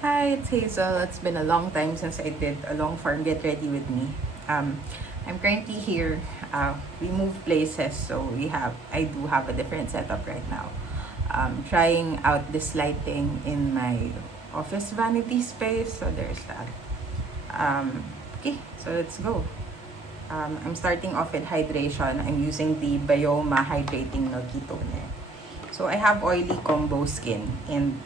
Hi, it's Hazel. It's been a long time since I did a long form get ready with me. I'm currently here. We moved places, so I do have a different setup right now. Trying out this lighting in my office vanity space, so there's that. Okay, so let's go. I'm starting off with hydration. I'm using the Byoma Hydrating Milky Toner. So I have oily combo skin, and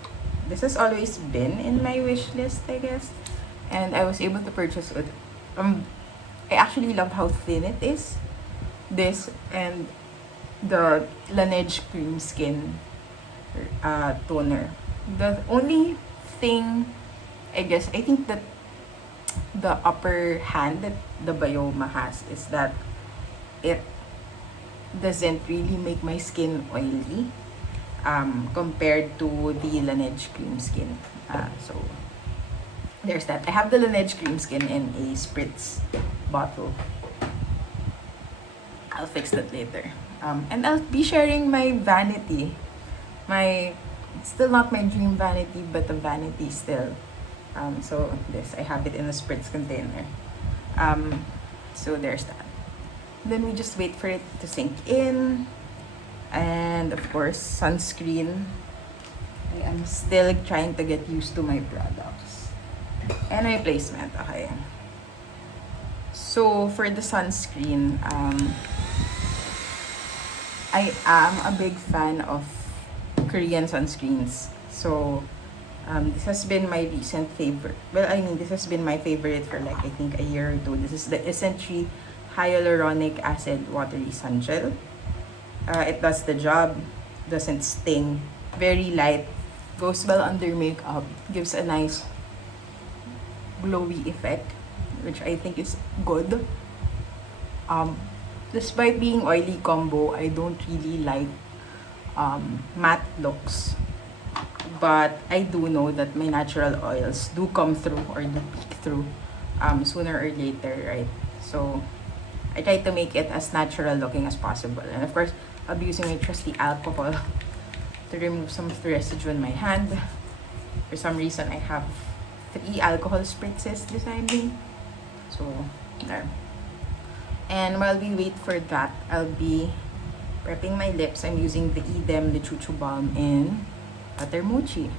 this has always been in my wish list, I guess. And I was able to purchase it. I actually love how thin it is. This and the Laneige Cream Skin toner. The only thing, I think that the upper hand that the Byoma has is that it doesn't really make my skin oily compared to the Laneige Cream Skin. So there's that. I have the Laneige Cream Skin in a spritz bottle. I'll fix that later. And I'll be sharing my vanity. Still not my dream vanity, but a vanity still. So I have it in a spritz container. So there's that. Then we just wait for it to sink in. And of course, sunscreen. I am still trying to get used to my products. And my placement, okay. So for the sunscreen, I am a big fan of Korean sunscreens. So this has been my recent favorite. This has been my favorite for I think a year or two. This is the isntree hyaluronic acid watery sun gel. It does the job, doesn't sting, very light, goes well under makeup, gives a nice glowy effect, which I think is good. Despite being oily combo, I don't really like matte looks. But I do know that my natural oils do come through or do peek through sooner or later, right? So I try to make it as natural looking as possible. And of course, I'll be using my trusty alcohol to remove some of the residue in my hand. For some reason, I have 3 alcohol spritzes beside me. So, there. And while we wait for that, I'll be prepping my lips. I'm using the eadem, the chouchou balm in butter mochi.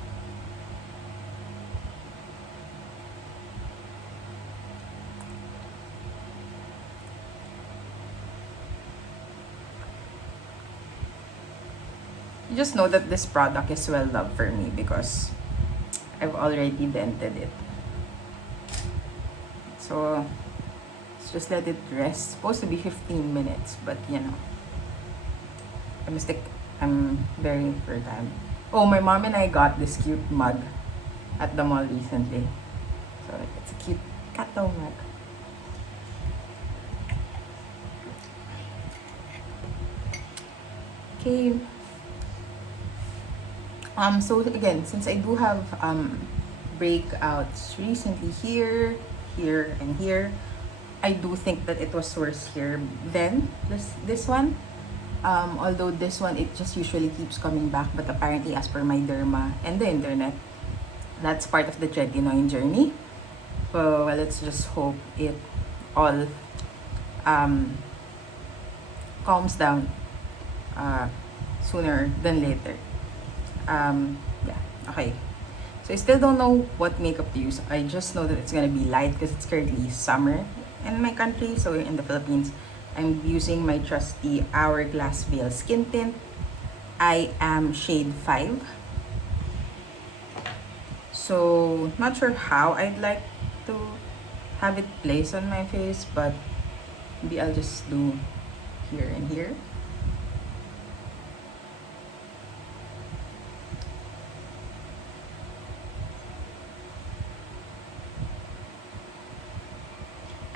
You just know that this product is well loved for me because I've already dented it. So let's just let it rest. It's supposed to be 15 minutes, but I'm very fertile. Oh, my mom and I got this cute mug at the mall recently. So it's a cute cacao mug. Okay. So again, since I do have breakouts recently here, and here, I do think that it was worse here than this one. Although this one, it just usually keeps coming back, but apparently as per my derma and the internet, that's part of the tretinoin journey. So well, let's just hope it all calms down sooner than later. Yeah, okay. So I still don't know what makeup to use. I just know that it's gonna be light because it's currently summer in my country. So in the Philippines, I'm using my trusty Hourglass Veil Skin Tint. I am shade 5. So not sure how I'd like to have it placed on my face, but maybe I'll just do here and here.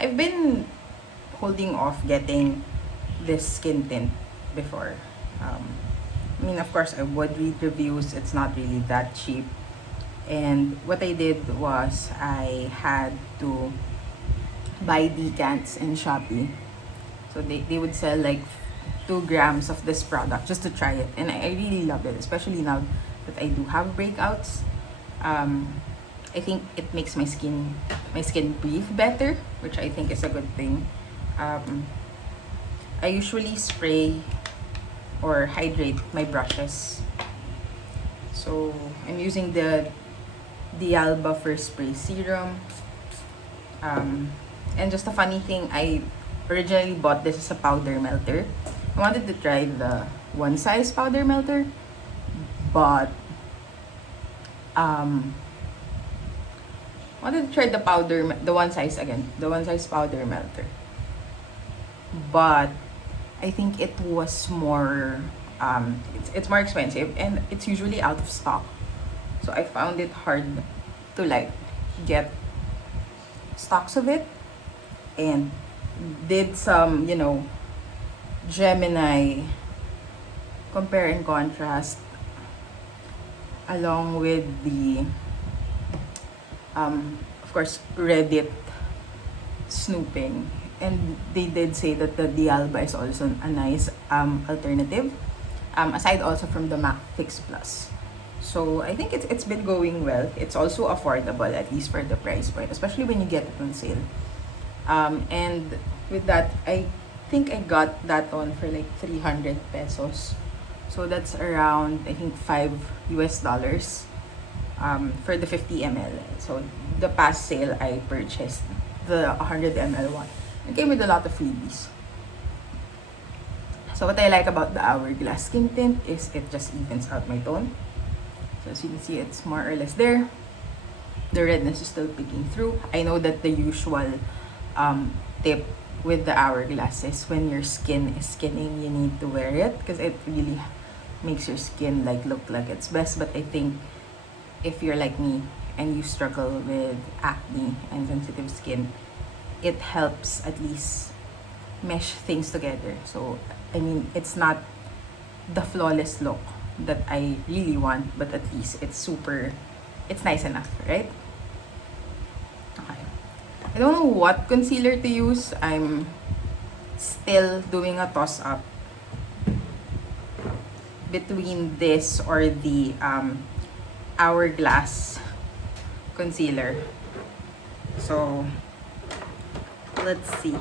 I've been holding off getting this skin tint before. Of course, I would read reviews. It's not really that cheap. And what I did was I had to buy decants in Shopee. So they would sell 2 grams of this product just to try it. And I really love it, especially now that I do have breakouts. I think it makes my skin breathe better, which I think is a good thing. I usually spray or hydrate my brushes. So I'm using the Alba First Spray Serum. And just a funny thing, I originally bought this as a powder melter. I wanted to try the one size powder melter, but wanted to try the one size powder melter. But I think it was more, it's more expensive and it's usually out of stock. So I found it hard to like get stocks of it, and did some, Gemini compare and contrast along with the of course Reddit snooping, and they did say that the Alba is also a nice alternative, aside also from the Mac Fix Plus. So I think it's been going well. It's also affordable, at least for the price point, especially when you get it on sale. And with that, I think I got that on for like 300 pesos. So that's around, I think, $5 for the 50 ml. So the past sale, I purchased the 100 ml one. It came with a lot of freebies. So what I like about the Hourglass skin tint is it just evens out my tone. So as you can see, it's more or less there. The redness is still peeking through. I know that the usual tip with the Hourglass is when your skin is skinning, you need to wear it because it really makes your skin like look like it's best. But I think if you're like me and you struggle with acne and sensitive skin, it helps at least mesh things together. So I mean, it's not the flawless look that I really want, but at least it's nice enough, right? Okay. I don't know what concealer to use. I'm still doing a toss-up between this or the Hourglass concealer. So let's see.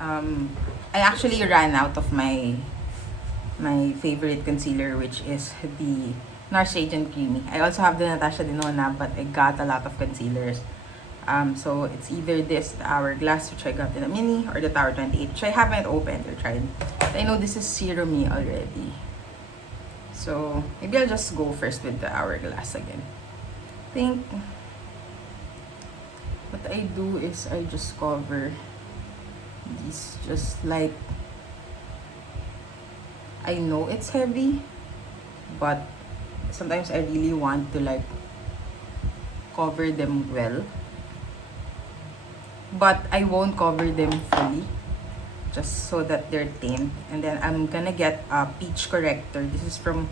I actually ran out of my favorite concealer, which is the NARS Radiant Creamy. I also have the Natasha Denona, but I got a lot of concealers. So it's either this, the Hourglass, which I got in a mini, or the Tower 28, which I haven't opened or tried. But I know this is serum-y already. So maybe I'll just go first with the Hourglass again. I think what I do is I just cover these, just like, I know it's heavy, but sometimes I really want to like cover them well, but I won't cover them fully, just so that they're thin. And then I'm gonna get a peach corrector. This is from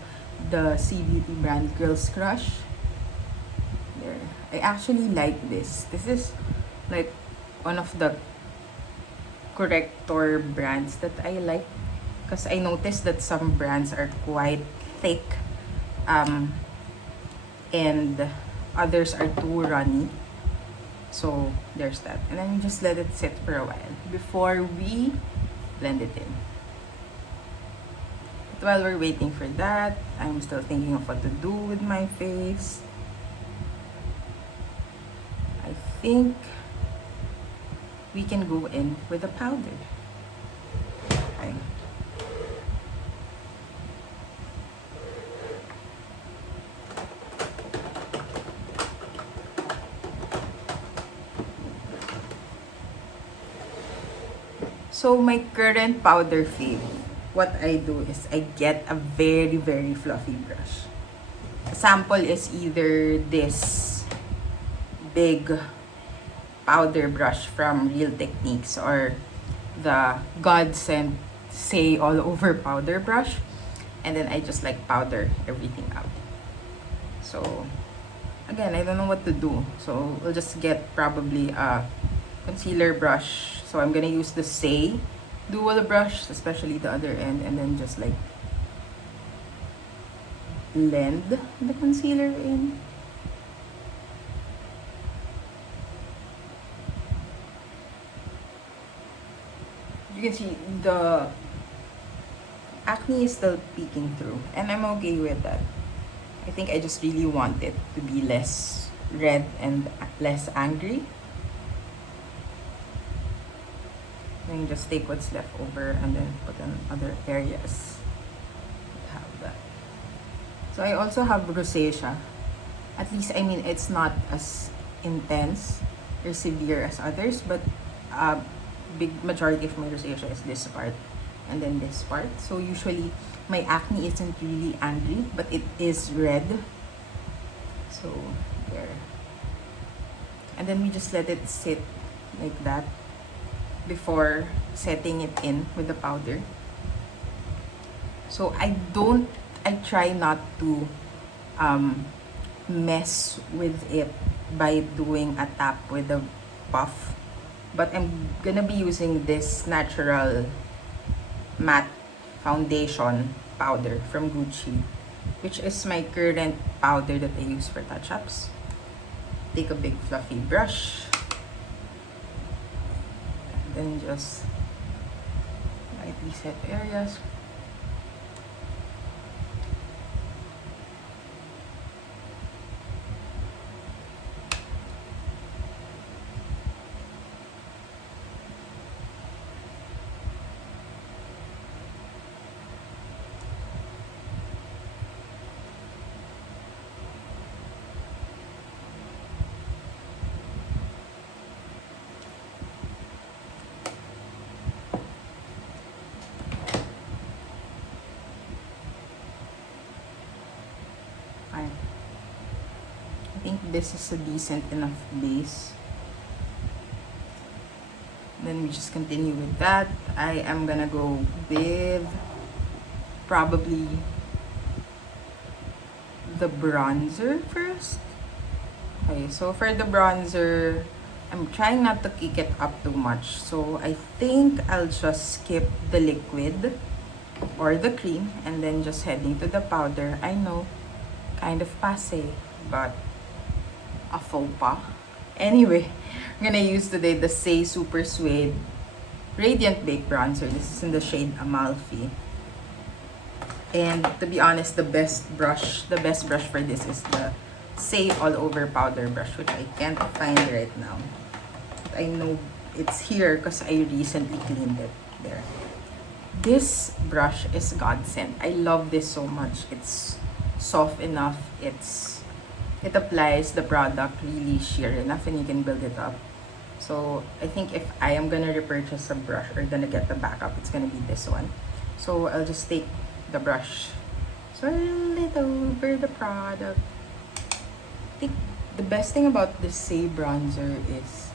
the C-Beauty brand Girls Crush. There, I actually like this. This is like one of the corrector brands that I like, because I noticed that some brands are quite thick, and others are too runny. So there's that. And then just let it sit for a while before we blend it in. But while we're waiting for that, I'm still thinking of what to do with my face. I think we can go in with the powder. Okay. So my current powder fade, what I do is I get a very, very fluffy brush. A sample is either this big powder brush from Real Techniques or the Godsend Say All Over powder brush, and then I just like powder everything out. So again, I don't know what to do, so we'll just get probably a concealer brush. So I'm gonna use the Saie dual brush, especially the other end, and then just like blend the concealer in. can see the acne is still peeking through, and I'm okay with that. I think I just really want it to be less red and less angry. Then just take what's left over and then put in other areas. Have that. So I also have rosacea. At least, I mean, it's not as intense or severe as others, but big majority of my rosacea is this part and then this part. So usually my acne isn't really angry, but it is red. So there. And then we just let it sit like that before setting it in with the powder. So I try not to mess with it by doing a tap with a puff, but I'm gonna be using this natural matte foundation powder from Gucci, which is my current powder that I use for touch-ups. Take a big fluffy brush and then just lightly set areas. I think this is a decent enough base. Then we just continue with that. I am gonna go with probably the bronzer first. Okay, so for the bronzer, I'm trying not to kick it up too much. So I think I'll just skip the liquid or the cream and then just heading to the powder. I know, kind of passe, but a faux pas. Anyway, I'm gonna use today the Saie Supersuede Radiant Bake Bronzer. This is in the shade Amalfi. And to be honest, the best brush for this is the Saie All Over Powder Brush, which I can't find right now. But I know it's here because I recently cleaned it. There. This brush is godsend. I love this so much. It's soft enough. It applies the product really sheer enough and you can build it up. So I think if I am gonna repurchase a brush or gonna get the backup, it's gonna be this one. So I'll just take the brush, swirl it over the product. I think the best thing about this Saie bronzer is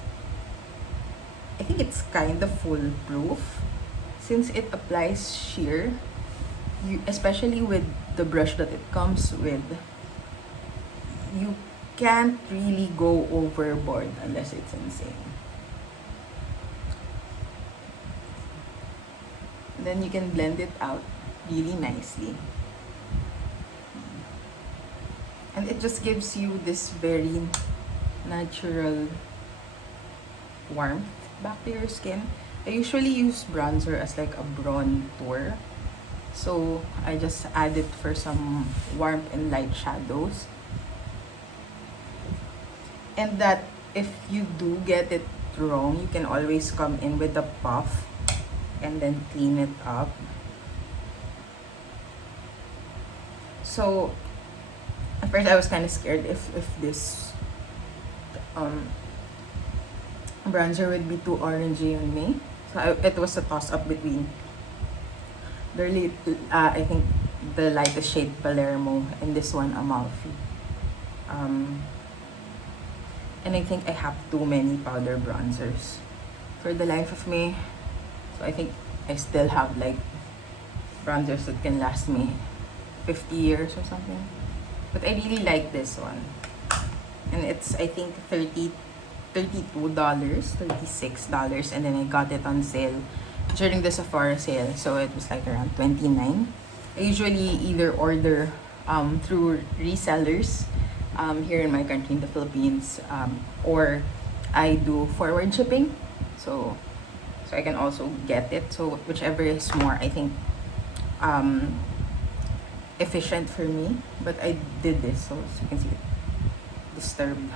I think it's kind of foolproof since it applies sheer. Especially with the brush that it comes with, you can't really go overboard unless it's insane. Then you can blend it out really nicely. And it just gives you this very natural warmth back to your skin. I usually use bronzer as like a bronzer. So I just add it for some warmth and light shadows. And that if you do get it wrong, you can always come in with a puff and then clean it up. So at first I was kind of scared if this bronzer would be too orangey on me. So it was a toss up between I think the lightest shade Palermo and this one Amalfi. And I think I have too many powder bronzers for the life of me. So I think I still have like bronzers that can last me 50 years or something. But I really like this one. And it's I think $32, $36, and then I got it on sale during the Sephora sale, so it was like around $29. I usually either order through resellers here in my country in the Philippines, or I do forward shipping. So So I can also get it. So whichever is more, I think, efficient for me. But I did this, so as you can see, it disturbed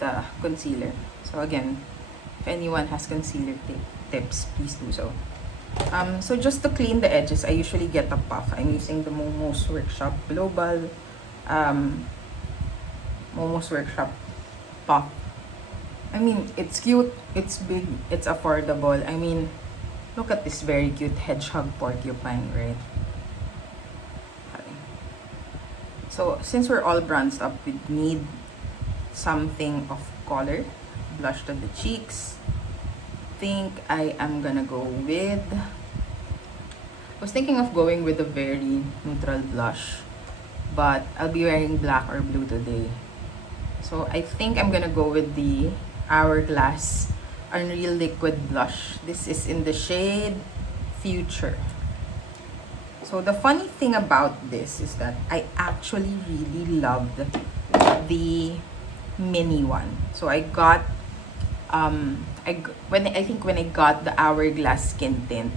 the concealer. So again, if anyone has concealer tips, please do so. So just to clean the edges, I usually get a puff. I'm using the Momo's Workshop Global Momo's Workshop puff. I mean, it's cute, it's big, it's affordable. I mean, look at this very cute hedgehog porcupine, right? Okay. So since we're all bronzed up, we need something of color. Blush to the cheeks. Think I am gonna go with, I was thinking of going with a very neutral blush, but I'll be wearing black or blue today. So I think I'm gonna go with the Hourglass Unreal Liquid Blush. This is in the shade Future. So the funny thing about this is that I actually really loved the mini one. So I got when I got the Hourglass skin tint,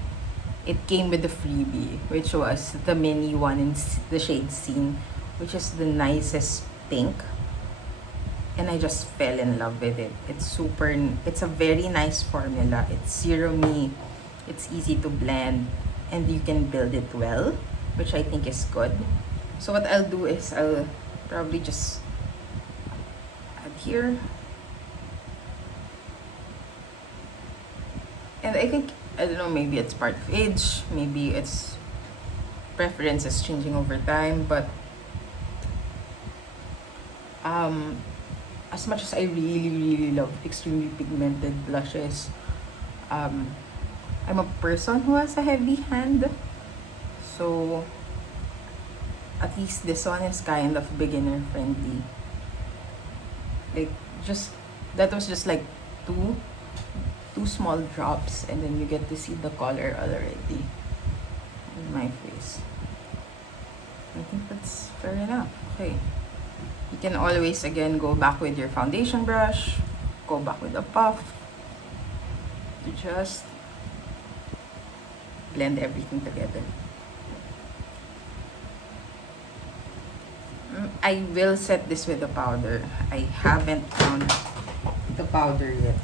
it came with the freebie, which was the mini one in the shade Scene, which is the nicest pink. And I just fell in love with it. It's a very nice formula. It's serum-y, it's easy to blend, and you can build it well, which I think is good. So what I'll do is I'll probably just add here. And I think, I don't know, maybe it's part of age, maybe it's preferences changing over time, but as much as I really love extremely pigmented blushes, I'm a person who has a heavy hand, so at least this one is kind of beginner friendly. Like, that was just like two small drops, and then you get to see the color already in my face. I think that's fair enough. Okay. You can always, again, go back with your foundation brush, go back with a puff to just blend everything together. I will set this with the powder. I haven't found the powder yet.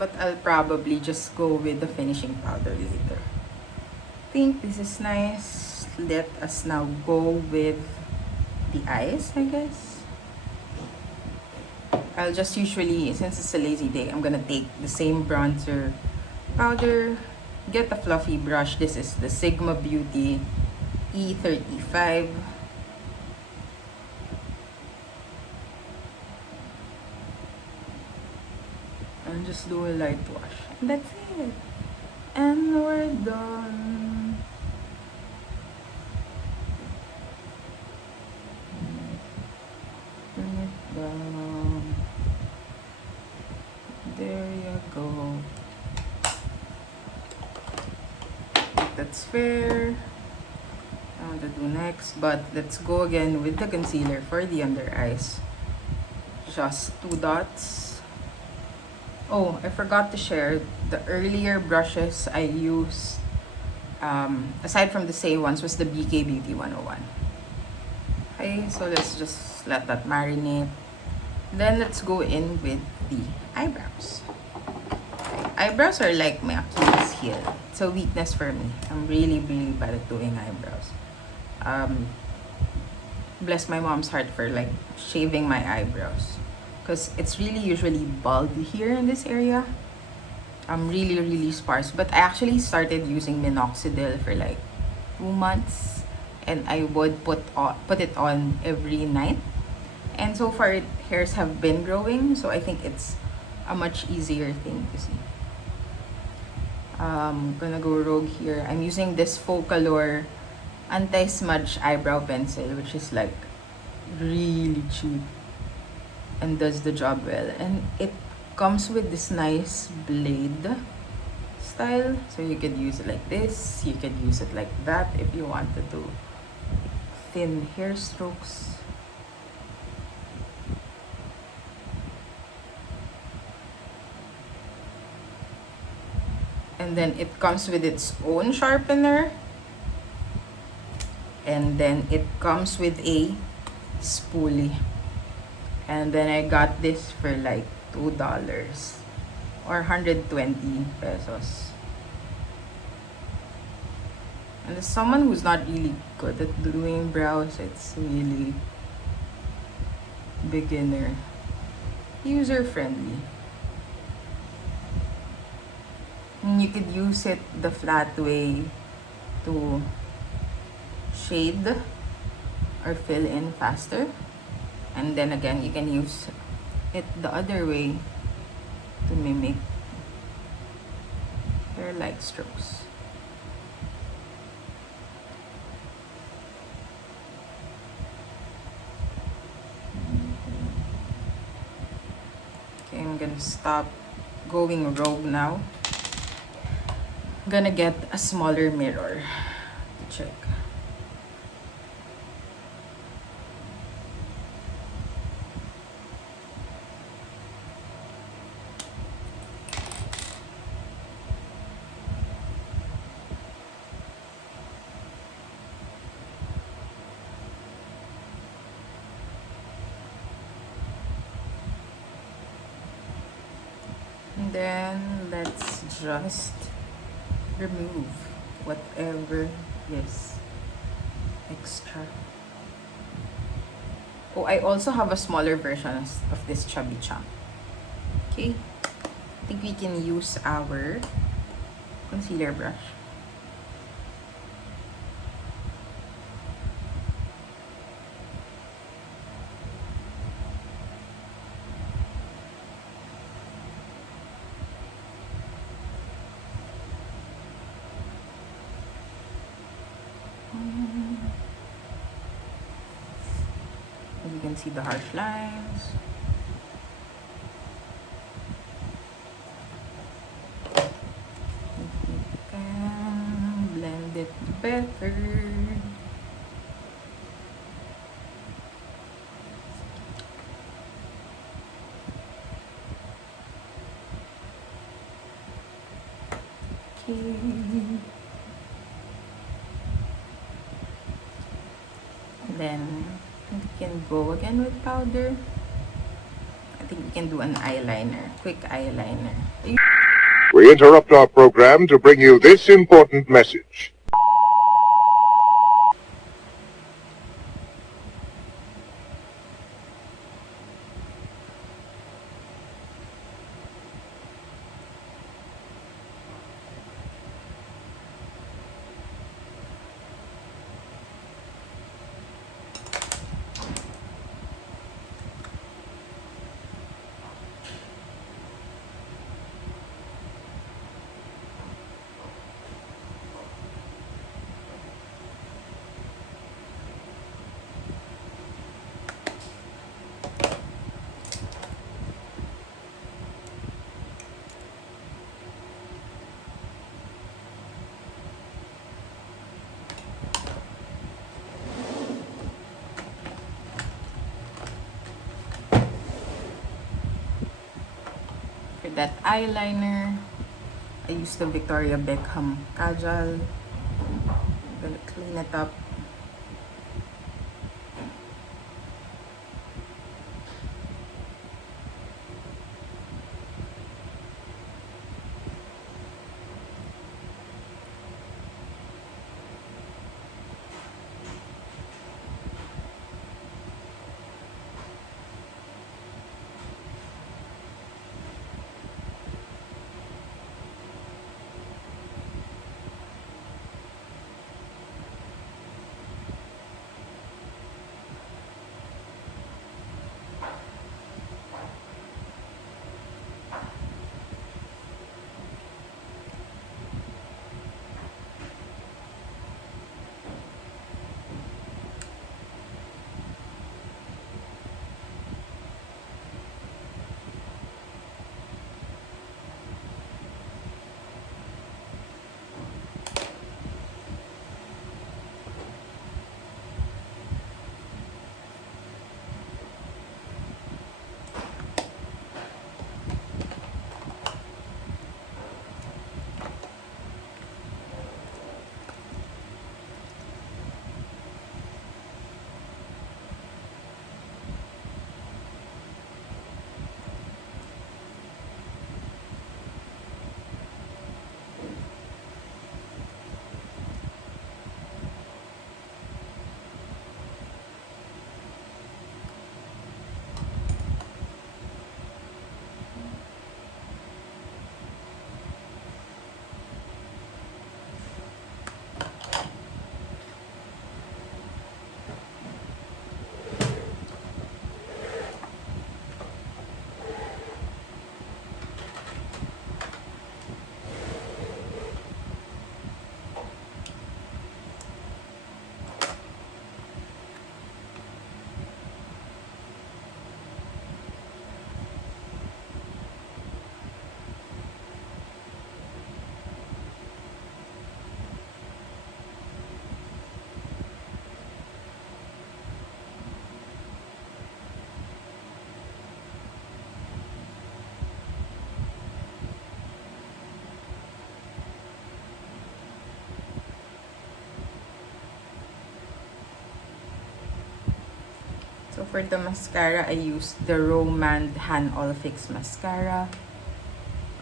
But I'll probably just go with the finishing powder later. I think this is nice. Let us now go with the eyes, I guess. I'll just usually, since it's a lazy day, I'm gonna take the same bronzer powder, get a fluffy brush. This is the Sigma Beauty E35. And just do a light wash. And that's it. And we're done. Bring it down. There you go. That's fair. I want to do next, but let's go again with the concealer for the under eyes. Just 2 dots. Oh, I forgot to share the earlier brushes I used, aside from the saie ones, was the BK Beauty 101. Okay, so let's just let that marinate. Then let's go in with the eyebrows. Okay, eyebrows are like my Achilles heel. It's a weakness for me. I'm really bad at doing eyebrows. Bless my mom's heart for like shaving my eyebrows, because it's really usually bald here in this area. I'm really sparse, but I actually started using minoxidil for like 2 months, and I would put it on every night, and so far hairs have been growing, so I think it's a much easier thing to see. I'm gonna go rogue here. I'm using this Focallure anti-smudge eyebrow pencil, which is like really cheap and does the job well, and it comes with this nice blade style, so you could use it like this, you could use it like that if you wanted to thin hair strokes. And then it comes with its own sharpener. And then it comes with a spoolie. And then I got this for like $2 or 120 pesos. And as someone who's not really good at doing brows, it's really beginner, user friendly. And you could use it the flat way to shade or fill in faster. And then again, you can use it the other way to mimic hair-like strokes. Okay, I'm gonna stop going rogue now. I'm gonna get a smaller mirror to check. And then let's just remove whatever is extra. Oh, I also have a smaller version of this chubby chunk. Okay, I think we can use our concealer brush. As you can see the harsh lines. You can blend it better. Okay. Then we can go again with powder. I think we can do an eyeliner, quick eyeliner. We interrupt our program to bring you this important message. For that eyeliner, I used the Victoria Beckham kajal. I'm gonna clean it up. So for the mascara, I used the Romand Hand All Fix Mascara.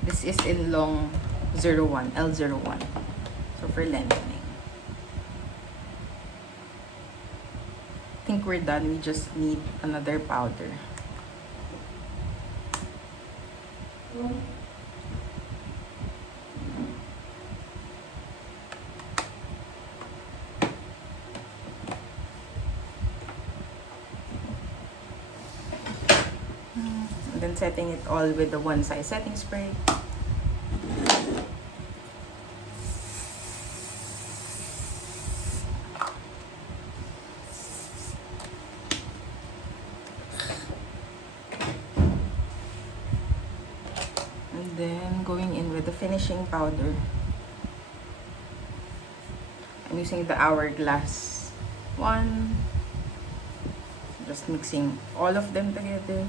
This is in long 01, L01. So for lengthening. I think we're done. We just need another powder. And then setting it all with the one size setting spray. And then going in with the finishing powder. I'm using the hourglass one. Just mixing all of them together.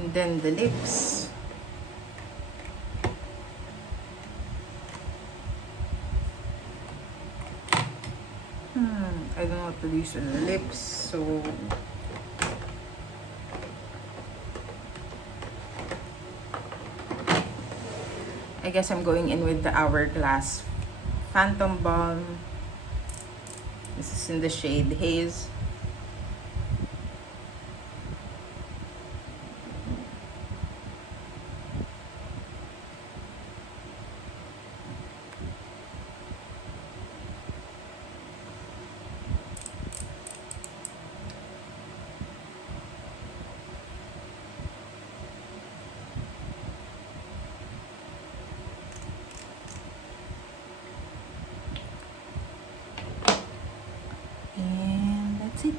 And then the lips. I don't know what to use with the lips, so I guess I'm going in with the Hourglass Phantom Balm. This is in the shade Haze. And that's it.